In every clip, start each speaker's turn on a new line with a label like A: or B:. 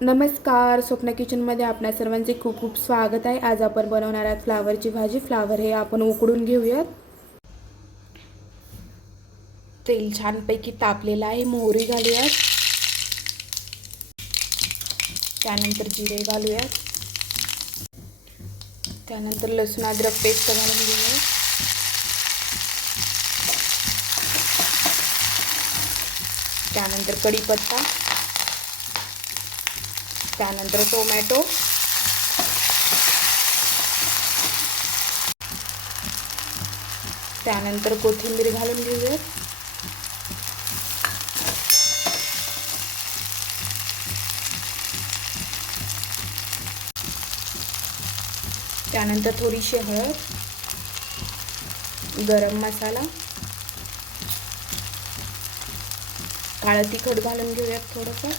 A: नमस्कार स्वप्न किचनमध्ये आपणा सर्वांचे खूप खूप स्वागत आहे. आज आपण बनवणार आहात फ्लावरची भाजी. फ्लावर हे आपण उकडून घेऊयात. तेल छानपैकी तापलेलं आहे. मोहरी घालूयात. त्यानंतर जिरे घालूयात. त्यानंतर लसूण अद्रक पेस्ट घालून घेऊयात. त्यानंतर कढीपत्ता. त्यानंतर टोमॅटो. त्यानंतर कोथिंबीर घालून घेऊयात त्यानंतर थोडीशी हळद गरम मसाला काळं तिखट घालून घेऊयात थोडंसं.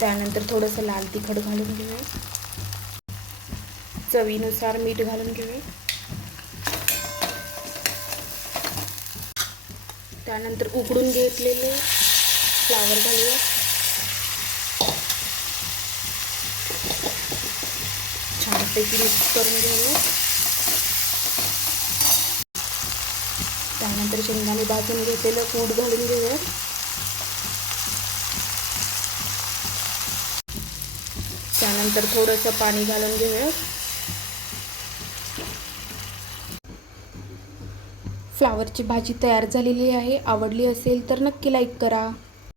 A: त्यानंतर थोडंसं लाल तिखट घालून घेऊया. चवीनुसार मीठ घालून घेऊया. त्यानंतर उकडून घेतलेले फ्लावर घालूया. छानपैकी मिक्स करून घेऊया. त्यानंतर शेंगाने भाजून घेतलेलं कूट घालून घेऊया. त्यानंतर थोडंसं पाणी घालून घेऊया. फ्लावरची भाजी तयार झालेली आहे. आवडली असेल तर नक्की लाईक करा.